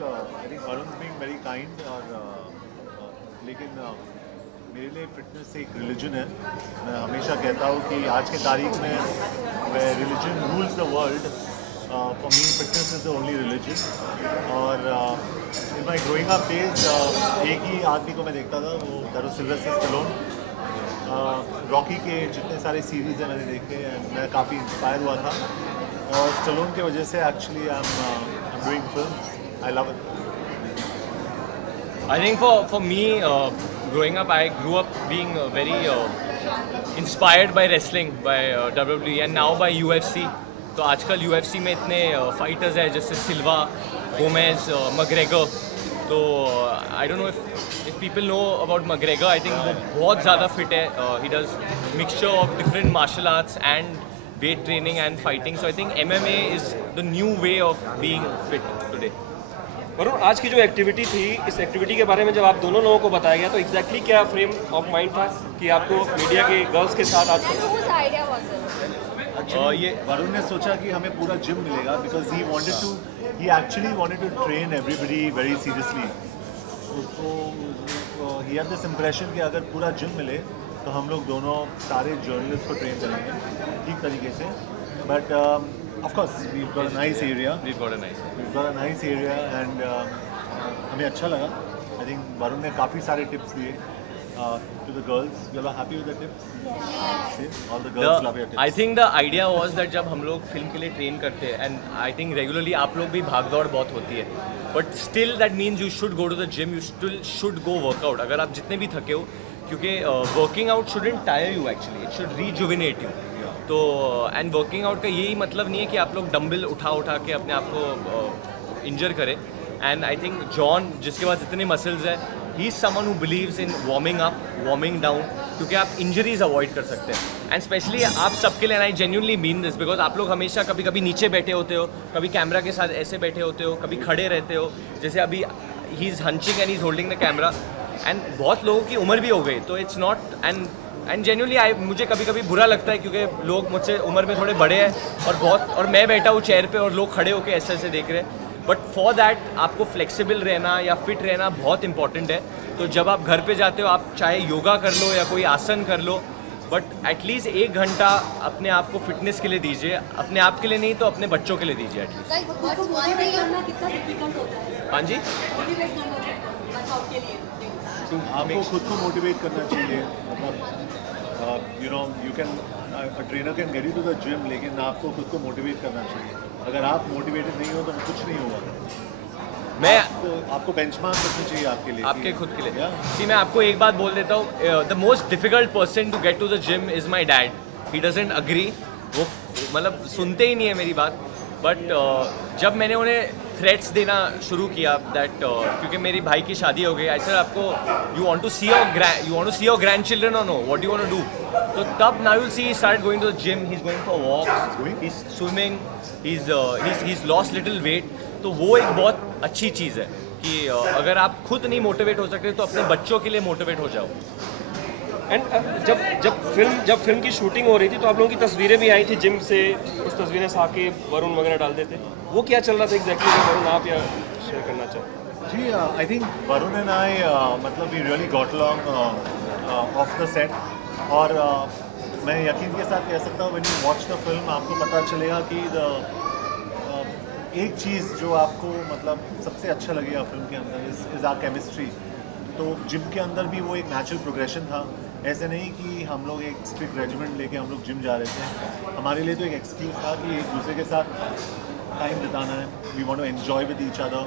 think Varun's being very kind लेकिन मेरे लिए फिटनेस एक रिलीजन है। मैं हमेशा कहता हूँ कि आज के तारीख में where religion rules the world, for me fitness is the only religion। और in my growing up days एक ही आदमी को मैं देखता था, वो that was Sylvester Stallone। Rocky के जितने सारे सीरीज़ हैं मैंने देखे हैं, मैं काफ़ी इंस्पायर हुआ था और स्टलोन की वजह से actually I am doing films. I love it. I think for me, growing up, I grew up being very inspired by wrestling, by WWE, and now by UFC. तो आजकल UFC में इतने fighters हैं जैसे सिल्वा, गोमेज, मैकग्रेगर। तो I don't know if people know about McGregor. I think वो बहुत ज़्यादा fit है. He does mixture of different martial arts and weight training and fighting. So I think MMA is the new way of being fit today. Varun, आज की जो activity थी, इस activity के बारे में जब आप दोनों लोगों को बताया गया तो एग्जैक्टली क्या फ्रेम ऑफ माइंड था कि आपको मीडिया के गर्ल्स के साथ आज ये वरुण ने सोचा कि हमें पूरा जिम मिलेगा because he actually wanted to train everybody very seriously. उसको ही हैड दिस इम्प्रेशन कि अगर पूरा जिम मिले तो हम लोग दोनों सारे जर्नलिस्ट को ट्रेन करेंगे ठीक तरीके से। But of course we've got a nice area and हमें अच्छा लगा। I think वरुण ने काफ़ी सारे टिप्स दिए to the girls. You are happy with the tips? See, all the girls love your tips. I think the idea was that जब हम लोग फिल्म के लिए ट्रेन करते हैं and I think regularly आप लोग भी भाग दौड़ बहुत होती है, but still that means you should go to the gym, you still should go workout अगर आप जितने भी थके हो, क्योंकि working out shouldn't tire you actually, it should rejuvenate you। तो एंड वर्किंग आउट का यही मतलब नहीं है कि आप लोग डंबल उठा के अपने आप को इंजर करें। एंड आई थिंक जॉन, जिसके पास इतने मसल्स हैं, he is someone who believes in warming up, warming down, क्योंकि आप इंजरीज अवॉइड कर सकते हैं। एंड स्पेशली आप सबके लिए, I genuinely mean this, because आप लोग हमेशा कभी कभी नीचे बैठे होते हो, कभी कैमरा के साथ ऐसे बैठे होते हो, कभी खड़े रहते हो, जैसे अभी he is hunching and he is holding the camera. And बहुत लोगों की उम्र भी हो गई, तो इट्स नॉट एंड जेन्युइनली मुझे कभी कभी बुरा लगता है क्योंकि लोग मुझसे उम्र में थोड़े बड़े हैं और मैं बैठा हूँ चेयर पे और लोग खड़े होकर ऐसे देख रहे हैं। बट फॉर दैट आपको फ्लेक्सिबल रहना या फिट रहना बहुत इंपॉर्टेंट है। तो जब आप घर पे जाते हो, आप चाहे योगा कर लो या कोई आसन कर लो, बट एटलीस्ट 1 घंटा अपने आप को फिटनेस के लिए दीजिए, अपने आप के लिए नहीं तो अपने बच्चों के लिए दीजिए एटलीस्ट। हाँ जी, आपको खुद को मोटिवेट करना चाहिए। मतलब you can a trainer can get you to the gym, लेकिन आपको खुद को मोटिवेट करना चाहिए। अगर आप मोटिवेटेड नहीं हो तो कुछ नहीं होगा। आपको बेंचमार्क रखना चाहिए आपके लिए, आपके खुद के लिए। जी, मैं आपको एक बात बोल देता हूँ, the most difficult person to get to the gym is my dad. He doesn't agree, वो मतलब सुनते ही नहीं है मेरी बात। बट जब मैंने उन्हें थ्रेट्स देना शुरू किया दैट क्योंकि मेरी भाई की शादी हो गई, आई सर आपको you want to see your grandchildren और know what you want to do, तो तब now you see he start going to the gym, he is going for walks, he is swimming, he is lost little weight. तो वो एक बहुत अच्छी चीज़ है कि अगर आप खुद नहीं मोटिवेट हो सकते तो अपने बच्चों के लिए मोटिवेट हो जाओ। एंड जब फिल्म की शूटिंग हो रही थी तो आप लोगों की तस्वीरें भी आई थी जिम से, उस तस्वीरें साकिब, वरुण वगैरह डालते थे, वो क्या चल रहा था एग्जैक्टली? वरुण, आप या शेयर करना चाहें? जी, I think Varun and I मतलब we really got along off the set. और मैं यकीन के साथ कह सकता हूँ when you watch the film आपको पता चलेगा कि एक चीज़ जो आपको मतलब सबसे अच्छा लगेगा फिल्म के अंदर इज़ आर केमिस्ट्री। तो जिम के अंदर भी वो एक नेचुरल प्रोग्रेशन था। ऐसे नहीं कि हम लोग एक स्ट्रिक्ट रेजिमेंट लेके हम लोग जिम जा रहे थे। हमारे लिए तो एक एक्सक्यूज़ था कि एक दूसरे के साथ टाइम बिताना है। We want to enjoy with each other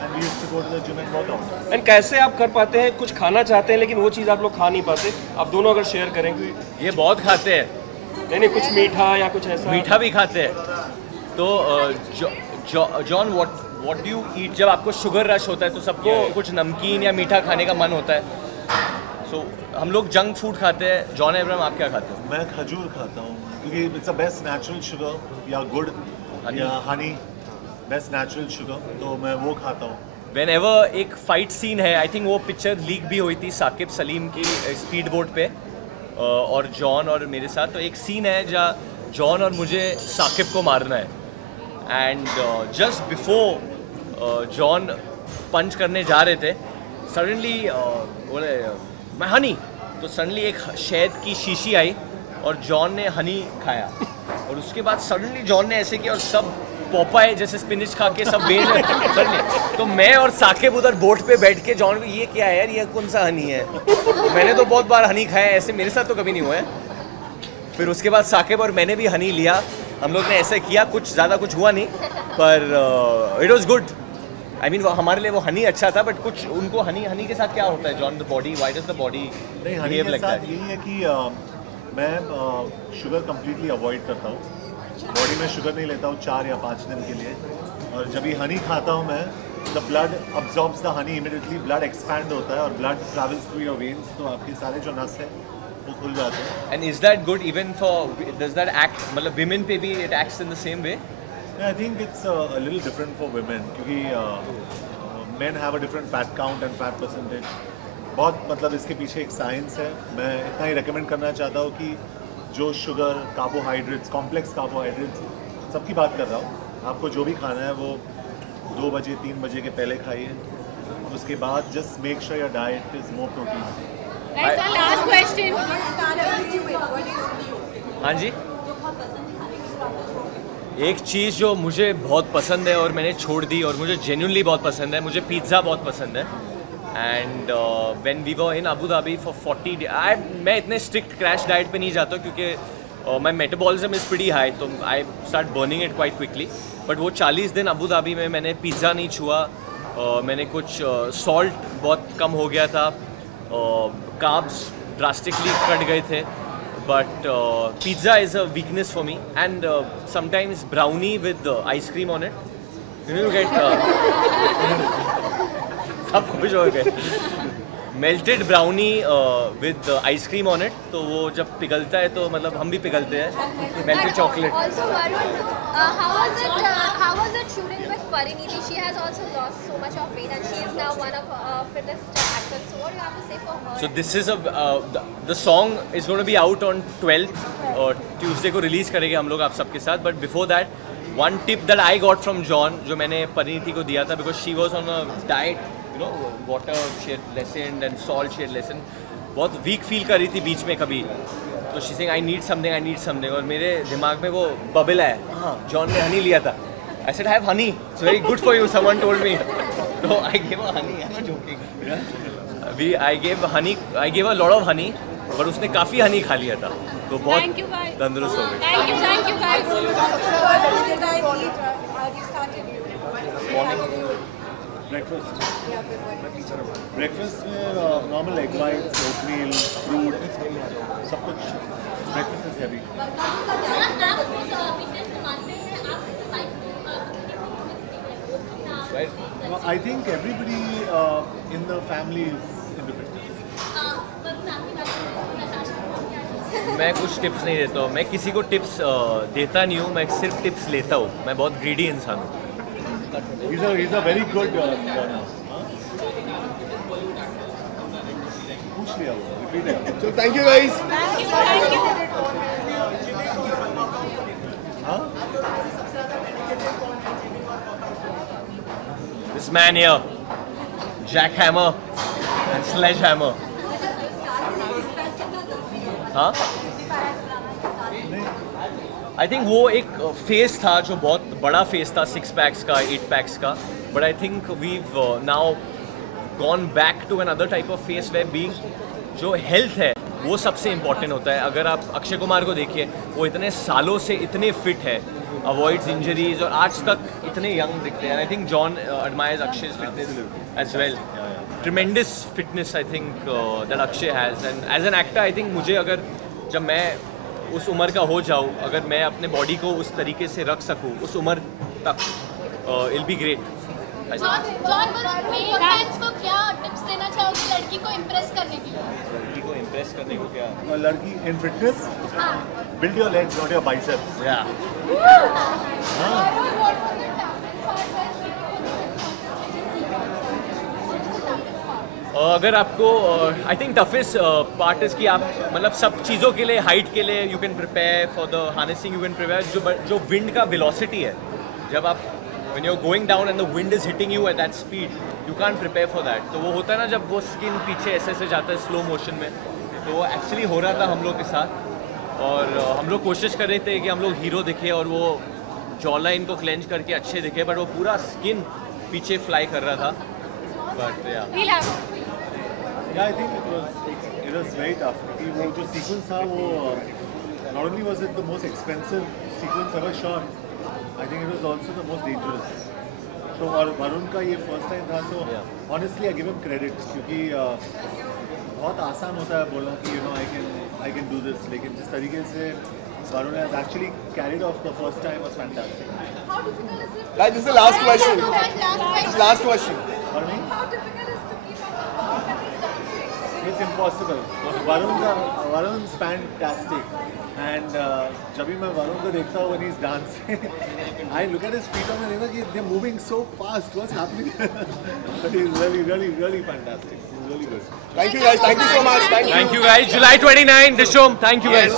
and we used to go to the gym and work out. And कैसे आप कर पाते हैं, कुछ खाना चाहते हैं लेकिन वो चीज़ आप लोग खा नहीं पाते, आप दोनों अगर शेयर करेंगे? ये बहुत खाते हैं। नहीं, कुछ मीठा या कुछ ऐसा? मीठा भी खाते हैं। तो John, what do you eat? जब आपको शुगर रश होता है तो सबको कुछ नमकीन या मीठा खाने का मन होता है। सो हम लोग जंक फूड खाते हैं। जॉन एब्राहम, आप क्या खाते हो? मैं खजूर खाता हूँ क्योंकि it's the best natural sugar या गुड़ या हनी, बेस्ट नेचुरल शुगर, तो मैं वो खाता हूँ। व्हेनेवर एक फाइट सीन है, आई थिंक वो पिक्चर लीक भी हुई थी साकिब सलीम की स्पीड बोट पे और जॉन और मेरे साथ। तो एक सीन है जहाँ जॉन और मुझे साकिब को मारना है एंड जस्ट बिफोर जॉन पंच करने जा रहे थे, सडनली बोले मैं हनी, तो सडनली एक शहद की शीशी आई और जॉन ने हनी खाया और उसके बाद सडनली जॉन ने ऐसे किया और सब पोपाए जैसे स्पिनिच खा के सब बेच सडनली। तो मैं और साकिब उधर बोट पे बैठ के जॉन को ये क्या है यार, ये कौन सा हनी है, मैंने तो बहुत बार हनी खाया है, ऐसे मेरे साथ तो कभी नहीं हुआ है। फिर उसके बाद साकिब और मैंने भी हनी लिया, हम लोग ने ऐसा किया, कुछ ज़्यादा कुछ हुआ नहीं, पर it was good. I mean हमारे लिए वो हनी अच्छा था, बट कुछ उनको हनी के साथ क्या होता है John, the body, why does the body नहीं, हनी के साथ यही है कि मैं शुगर कम्प्लीटली अवॉइड करता हूँ, बॉडी में शुगर नहीं लेता हूँ 4 या 5 दिन के लिए, और जब ये हनी खाता हूँ मैं, the blood absorbs the honey immediately, blood expand होता है और blood travels through your veins, तो आपके सारे जो नस है वो खुल जाते हैं। And is that good even for, does that act, मतलब विमेन पे भी it acts in the same way? I think it's a little different for women, क्योंकि men have a different fat count and fat percentage, बहुत मतलब इसके पीछे एक science है। मैं इतना ही रिकमेंड करना चाहता हूँ कि जो शुगर, कार्बोहाइड्रेट्स, कॉम्प्लेक्स कार्बोहाइड्रेट्स, सबकी बात कर रहा हूँ, आपको जो भी खाना है वो 2 बजे 3 बजे के पहले खाइए, उसके बाद just make sure your diet is more protein. Last question. हाँ जी, एक चीज़ जो मुझे बहुत पसंद है और मैंने छोड़ दी और मुझे जेन्युइनली बहुत पसंद है, मुझे पिज़्ज़ा बहुत पसंद है। And when we were in Abu Dhabi for 40 days, मैं इतने स्ट्रिक्ट क्रैश डाइट पे नहीं जाता क्योंकि my metabolism is pretty high, तो I start burning it quite quickly. But वो 40 दिन अबू धाबी में मैंने पिज़्ज़ा नहीं छुआ, मैंने कुछ सॉल्ट बहुत कम हो गया था, कार्ब्स ड्रास्टिकली कट गए थे, but pizza is a weakness for me, and sometimes brownie with ice cream on it, you get सब खुश हो गए, melted brownie with ice cream on it, तो वो जब पिघलता है तो मतलब हम भी पिघलते हैं, melted chocolate. Also Varun, how was it shooting with Parineeti? She has also lost so much of weight and she is now one of fittest actors. So what do you have to say for her? So this is the song is going to be out on 12th, Tuesday को release करेंगे हम लोग आप सबके साथ. But before that, one tip that I got from John, जो मैंने परिणीति को दिया था, because she was on a diet, you know, water she had lessened and salt she had lessened, बहुत weak feel कर रही थी बीच में कभी, तो she saying I need something, और मेरे दिमाग में वो बबल है, हाँ जॉन ने हनी लिया था, I said I have honey, it's very good for you, someone told me, so I gave her honey, I'm not joking. I gave a lot of honey, पर उसने काफ़ी हनी खा लिया था, तो बहुत तंदुरुस्त हो गई। Thank you guys. ब्रेकफास्ट में normal egg whites, oatmeal, fruit, सब कुछ। Breakfast is heavy. I think everybody in the family is in the fitness. मैं कुछ टिप्स नहीं देता हूँ, मैं किसी को टिप्स देता नहीं हूँ, मैं सिर्फ टिप्स लेता हूँ, मैं बहुत ग्रीडी इंसान हूँ। He's a very good learner. पूछ लिया वो, repeat it. So thank you guys. हाँ? This man here, jackhammer and sledgehammer. हाँ? आई थिंक वो एक फेस था जो बहुत बड़ा फेस था, 6 पैक्स का, 8 पैक्स का, but I think we've now gone back to another type of phase way being, जो हेल्थ है वो सबसे इम्पॉर्टेंट होता है। अगर आप अक्षय कुमार को देखिए, वो इतने सालों से इतने फिट है, अवॉइड्स इंजरीज और आज तक इतने यंग दिखते हैं। I think John admires Akshay's fitness as well, tremendous fitness I think that Akshay has, and as an actor I think मुझे अगर जब मैं उस उम्र का हो जाऊँ, अगर मैं अपने बॉडी को उस तरीके से रख सकूँ उस उम्र तक, इल बी ग्रेट। फैंस को क्या टिप्स देना चाहोगे लड़की को इम्प्रेस करने के लिए? लड़की को इम्प्रेस करने को क्या? लड़की इन fitness, build your legs, not your biceps. अगर आपको I think toughest part is कि आप मतलब सब चीज़ों के लिए, हाइट के लिए you can prepare for the harnessing, you can prepare जो विंड का वेलोसिटी है, जब आप when you're going down and the wind is hitting you at that speed, you can't prepare for that. तो वो होता है ना जब वो स्किन पीछे ऐसे जाता है स्लो मोशन में, तो वो एक्चुअली हो रहा था हम लोग के साथ. और हम लोग कोशिश कर रहे थे कि हम लोग हीरो दिखे और वो जॉ लाइन को क्लेंच करके अच्छे दिखे, बट वो पूरा स्किन पीछे फ्लाई कर रहा था. But Yeah, I think it was very tough. कि वो जो sequence था वो not only was it the most expensive sequence ever shot, I think it was also the most dangerous. So और वरुण का ये first time था, so honestly I give him credit क्योंकि बहुत आसान होता है बोलना कि I can do this, लेकिन जिस तरीके से Varun has actually carried off the first time was fantastic. How difficult is it? Right, this is the last question. Last question. Pardon me? How difficult is to keep up? It's impossible. Varun's fantastic. And जब भी मैं वरुण को देखता हूँ when he's dancing, I look at his feet and I think they're moving so fast. What's happening? But he's really fantastic. He's really good. Thank you guys. Thank you so much. Thank you guys. July 29, Dishom. Thank you guys.